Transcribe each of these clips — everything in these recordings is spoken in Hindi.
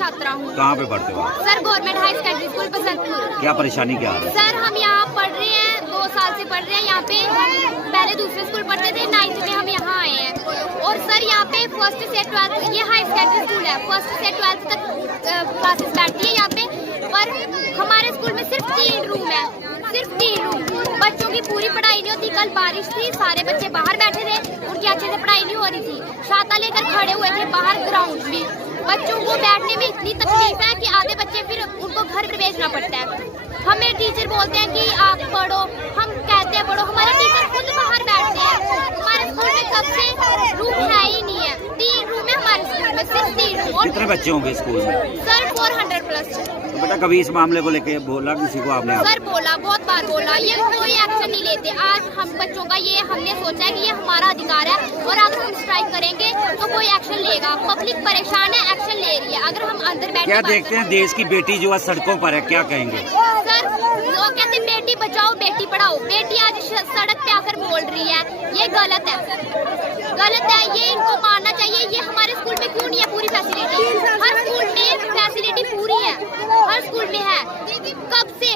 छात्रा हूँ। कहाँ पे पढ़ते हो? Sir government high secondary school Basantpur. क्या परेशानी क्या है? सर हम यहाँ पढ़ रहे हैं, 2 साल से पढ़ रहे हैं यहाँ पे। पहले दूसरे स्कूल पढ़ते थे, 9th में हम यहाँ आए हैं। और सर यहाँ पे 1st से 12th, ये हाई सेकेंडरी स्कूल है, 1st से 12th तक क्लासेस बैठती है यहाँ पे। पर हमारे स्कूल में सिर्फ 3 रूम है, सिर्फ 3 रूम। बच्चों की पूरी पढ़ाई नहीं होती। कल बारिश थी, सारे बच्चे बाहर बैठे थे, उनकी अच्छे से पढ़ाई नहीं हो रही थी। छाता लेकर खड़े हुए थे बाहर ग्राउंड में। बच्चों को बैठने में इतनी तकलीफ है कि आधे बच्चे फिर उनको घर पे भेजना पड़ता है। हमें टीचर बोलते हैं कि आप पढ़ो, हम कहते हैं पढ़ो, हमारे टीचर खुद बाहर बैठते हैं। हमारे स्कूल में कब से रूम है ही नहीं है, 3 रूम है हमारे स्कूल में, सिर्फ 3 रूम। कितने बच्चे होंगे स्कूल में? Sir 400 plus. तो बेटा कभी इस मामले को लेके बोला किसी को आपने? सर बोला, बहुत बार बोला, ये कोई एक्शन नहीं लेते। आज हम बच्चों का ये हमने सोचा है कि ये हमारा अधिकार है और अगर हम स्ट्राइक करेंगे तो कोई एक्शन लेगा। पब्लिक परेशान है, एक्शन ले रही है। अगर हम अंदर बैठ क्या देखते हैं देश की बेटी जो आज सड़कों पर है, क्या कहेंगे? सर लोग कहते हैं बेटी बचाओ बेटी पढ़ाओ। बेटी आज सड़क पे आकर बोल रही है, ये गलत है, गलत है। ये इनको मानना चाहिए। ये हमारे स्कूल में क्यों नहीं है पूरी फैसिलिटी? हर स्कूल में फैसिलिटी पूरी है, हर स्कूल में है।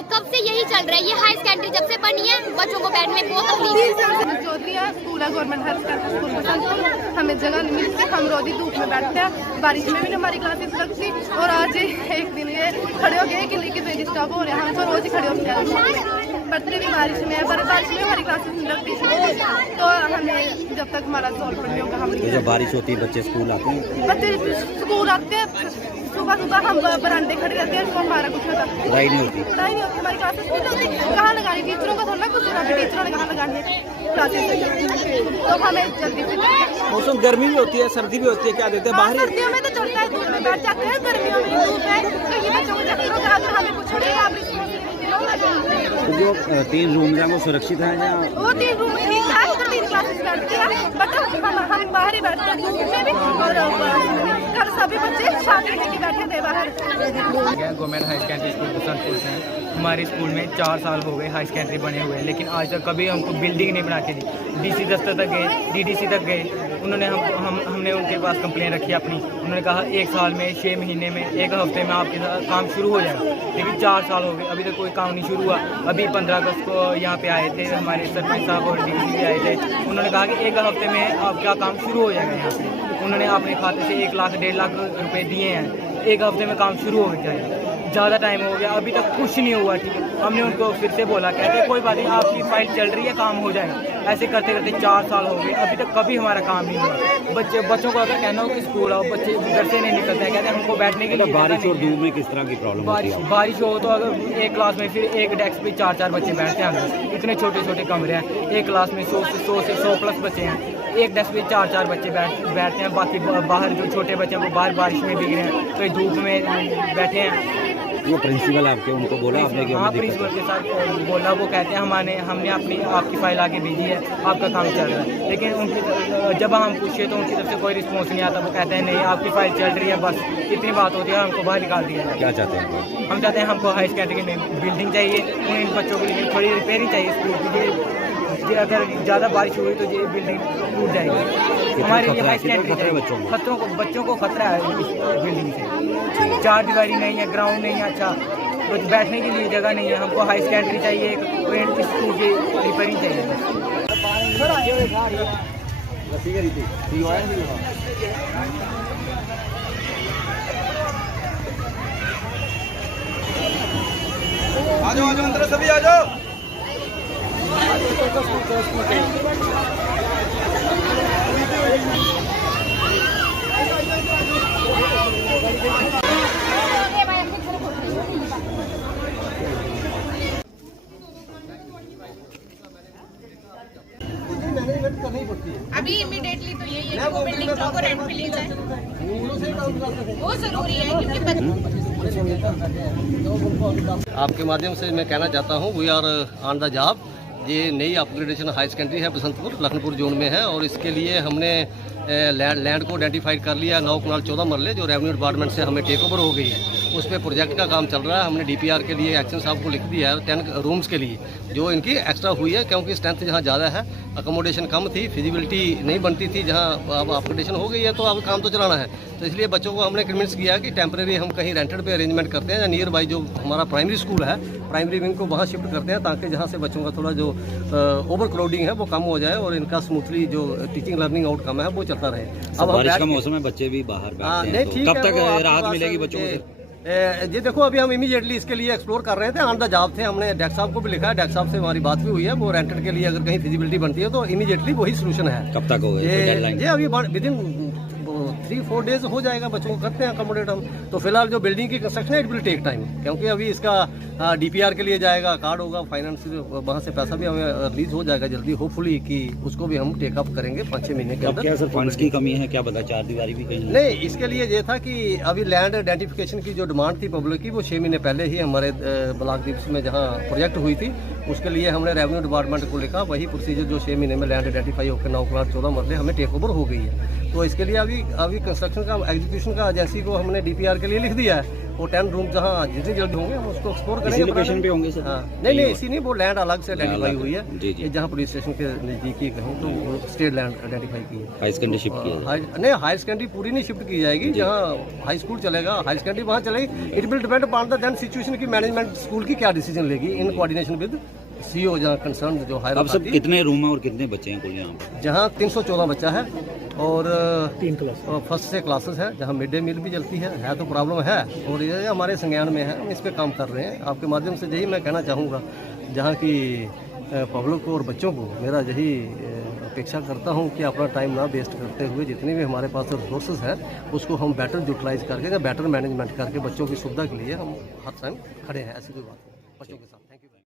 कब से यही चल रहा है। ये हाई सेकेंडरी जब से बनी है, बच्चों को बैठने में बहुत तकलीफ है। चौधरी है, स्कूल है government high secondary school Basantpur. हमें जगह नहीं मिलती, हम रोज ही धूप में बैठते हैं। बारिश में भी हमारी क्लासेस लगती और आज एक दिन ये खड़े हो गए कि लेकिन डिस्टर्ब हो रहे हैं। हम तो रोज ही खड़े होते हैं, पढ़ते भी बारिश में है, पर बारिश में हमारी क्लासेस नहीं लगती। तो हमें जब तक हमारा सॉल्व नहीं होगा हम। तो जब बारिश होती है बच्चे स्कूल आते हैं? बच्चे स्कूल आते हैं, सुबह सुबह हम बरामदे खड़े रहते हैं, तो हमारा कुछ होता है। पढ़ाई नहीं होती, पढ़ाई नहीं होती, हमारी क्लासेस नहीं होती। कहाँ लगानी? टीचरों का थोड़ा कुछ होना, टीचरों ने कहाँ लगानी है क्लासेस? तो हमें जल्दी से मौसम गर्मी भी होती है, सर्दी भी होती है, क्या देते हैं बाहर? सर्दियों में तो चलता है, धूप में बैठ जाते हैं, गर्मियों में धूप है तो ये बच्चों को चक्कर होगा। अगर हमें कुछ नहीं आप तो जो 3 रूम है वो सुरक्षित है या? वो 3 रूम ठीक है, उधर 3 क्लासेस बैठती है, बट हम बाहर ही बैठते हैं धूप में भी। और कल सभी बच्चे छाते लेके बैठे थे बाहर। Government high secondary school Basantpur से हमारे स्कूल में 4 साल हो गए हाई सेकेंडरी बने हुए, लेकिन आज तक कभी हमको बिल्डिंग नहीं बना के दी। डीसी दफ्तर तक गए, डीडीसी तक गए, उन्होंने हमने उनके पास कंप्लेन रखी अपनी। उन्होंने कहा 1 साल में, 6 महीने में, 1 हफ्ते में आपके साथ काम शुरू हो जाएगा। लेकिन 4 साल हो गए, अभी तक कोई काम नहीं शुरू हुआ। अभी 15 अगस्त को यहाँ पे आए थे हमारे सरपंच साहब और डीसी भी आए थे। उन्होंने कहा कि 1 हफ्ते में आपका काम शुरू हो जाएगा यहाँ पे। उन्होंने अपने खाते से 1 लाख 1.5 लाख रुपए दिए हैं। एक हफ्ते में काम शुरू हो गया है, ज़्यादा टाइम हो गया, अभी तक कुछ नहीं हुआ। ठीक है, हमने उनको फिर से बोला, कहते कोई बात नहीं, आपकी फाइल चल रही है, काम हो जाएगा। ऐसे करते करते 4 साल हो गए, अभी तक कभी हमारा काम नहीं हुआ। बच्चों को अगर कहना हो कि स्कूल आओ, बच्चे घर से नहीं निकलते हैं, कहते हैं हमको बैठने के लिए। बारिश और धूप में किस तरह की प्रॉब्लम होती है? बारिश हो तो अगर एक क्लास में फिर एक डेस्क पे 4-4 बच्चे बैठते हैं अंदर, इतने छोटे छोटे कमरे हैं। एक क्लास में 100 से 100 प्लस बच्चे हैं, एक डेस्क पे 4-4 बच्चे बैठते हैं। बाकी बाहर जो छोटे बच्चे हैं वो बाहर बारिश में भीग रहे हैं, कोई धूप में बैठे हैं। वो प्रिंसिपल आपके उनको बोला आपने कि हाँ, प्रिंसिपल के साथ बोला, वो कहते हैं हमने आपकी फाइल आगे भेजी है, आपका काम चल रहा है। लेकिन उनकी जब हम पूछे तो उनकी तरफ से कोई रिस्पॉन्स नहीं आता। वो कहते हैं नहीं, आपकी फाइल चल रही है, बस इतनी बात होती है, हमको बाहर निकाल दिया है। क्या चाहते हैं? हम चाहते हैं हमको हाई सेकेंडरी में बिल्डिंग चाहिए, इन बच्चों के लिए थोड़ी रिपेयरिंग चाहिए स्कूल की। ये अगर ज़्यादा बारिश हुई तो ये बिल्डिंग टूट जाएगी। हमारे लिए हाई सेकेंडरी बच्चों को खतरा है इस बिल्डिंग से। 4 दीवारी नहीं है, ग्राउंड नहीं है, अच्छा कुछ बैठने के लिए जगह नहीं है। हमको हाई सेकेंडरी चाहिए, एक स्कूल की रिपेयरिंग चाहिए। आ जाओ अंदर सभी आ जाओ। अभी इमीडिएटली तो यही है कि वो बिल्डिंग को रेंट पे ले जाए, वो जरूरी है क्योंकि आपके माध्यम से मैं कहना चाहता हूँ we are on the job. ये नई अपग्रेडेशन हाई सेकेंडरी है बसंतपुर लखनपुर जोन में है और इसके लिए हमने लैंड को आइडेंटिफाइड कर लिया 9 कनाल 14 मरले जो रेवेन्यू डिपार्टमेंट से हमें टेक ओवर हो गई है। उस पर प्रोजेक्ट का काम चल रहा है। हमने डीपीआर के लिए एक्शन साहब को लिख दिया है 10 रूम्स के लिए जो इनकी एक्स्ट्रा हुई है, क्योंकि स्ट्रेंथ जहाँ ज़्यादा है, अकोमोडेशन कम थी, फिजिबिलिटी नहीं बनती थी, जहाँ अब अपग्रेडेशन हो गई है तो अब काम तो चलाना है। तो इसलिए बच्चों को हमने कन्विंस किया कि टेम्परेरी हम कहीं रेंटेड पे अरेंजमेंट करते हैं या नियर बाई जो हमारा प्राइमरी स्कूल है, प्राइमरी विंग को वहाँ शिफ्ट करते हैं ताकि जहाँ से बच्चों का थोड़ा जो ओवर क्राउडिंग है वो कम हो जाए और इनका स्मूथली जो टीचिंग लर्निंग आउटकम है वो चलता रहे। अब बारिश का मौसम है, बच्चे भी बाहर बैठते हैं, तो कब तक राहत मिलेगी बच्चों को? ये देखो अभी हम इमीडिएटली इसके लिए एक्सप्लोर कर रहे थे, ऑन द जॉब थे। हमने डॉक्टर साहब को भी लिखा है, डॉक्टर साहब से हमारी बात भी हुई है, वो रेंटेड के लिए अगर कहीं फिजिबिलिटी बनती है तो इमीडिएटली वही सोल्यूशन है। कब तक होगा ये अभी विद इन 3-4 डेज हो जाएगा, बच्चों को करते हैं अकोमोडेट हम। तो फिलहाल जो बिल्डिंग की कंस्ट्रक्शन है इट विल टेक टाइम, क्योंकि अभी इसका डीपीआर के लिए जाएगा, कार्ड होगा, फाइनेंस वहाँ से पैसा भी हमें रिलीज हो जाएगा जल्दी, होपफुली कि उसको भी हम टेकअप करेंगे 5-6 महीने के अंदर। क्या सर फंड्स की कमी है, क्या पता 4 दीवारी भी कहीं नहीं, इसके लिए ये था कि अभी लैंड आइडेंटिफिकेशन की जो डिमांड थी पब्लिक की वो 6 महीने पहले ही हमारे ब्लॉक दीप्स में जहाँ प्रोजेक्ट हुई थी उसके लिए हमने रेवेन्यू डिपार्टमेंट को लिखा, वही प्रोसीजर जो 6 महीने में लैंड आइडेंटिफाई होकर 9 कनाल 14 मरले हमें टेक ओवर हो गई है। तो इसके लिए अभी कंस्ट्रक्शन का एग्जीक्यूशन का एजेंसी को हमने डीपीआर के लिए लिख दिया है। वो 10 रूम जहाँ जितनी जल्दी होंगे हम उसको एक्सप्लोर करेंगे। इसी लोकेशन पे होंगे सर? हाँ, नहीं इसी नहीं, वो लैंड अलग से आइडेंटिफाई हुई है, जहाँ पुलिस स्टेशन के नजदीकी कहीं तो वो स्टेट लैंड आइडेंटिफाई की है। हाई सेकेंडरी शिफ्ट किया? नहीं, हाई सेकेंडरी पूरी नहीं शिफ्ट की जाएगी, जहाँ हाई स्कूल चलेगा हाई सेकेंडरी वहाँ चलेगी। It will depend upon the then situation की मैनेजमेंट स्कूल की क्या डिसीजन लेगी इन कोऑर्डिनेशन विद सीओ जहाँ कंसर्न जो हायर। अब सब कितने रूम है और कितने बच्चे हैं कुल यहाँ पे? जहाँ 314 बच्चा है और 3 क्लास फर्स्ट से क्लासेस है, जहाँ मिड डे मील भी चलती है तो प्रॉब्लम है और ये हमारे संज्ञान में है, हम इस पर काम कर रहे हैं। आपके माध्यम से यही मैं कहना चाहूँगा, जहाँ की पब्लिक को और बच्चों को मेरा यही अपेक्षा करता हूँ कि अपना टाइम ना वेस्ट करते हुए जितने भी हमारे पास रिसोर्सेज है उसको हम बेटर यूटिलाइज करके या बेटर मैनेजमेंट करके बच्चों की सुविधा के लिए हम हर टाइम खड़े हैं। ऐसी कोई बात नहीं, बच्चों के साथ।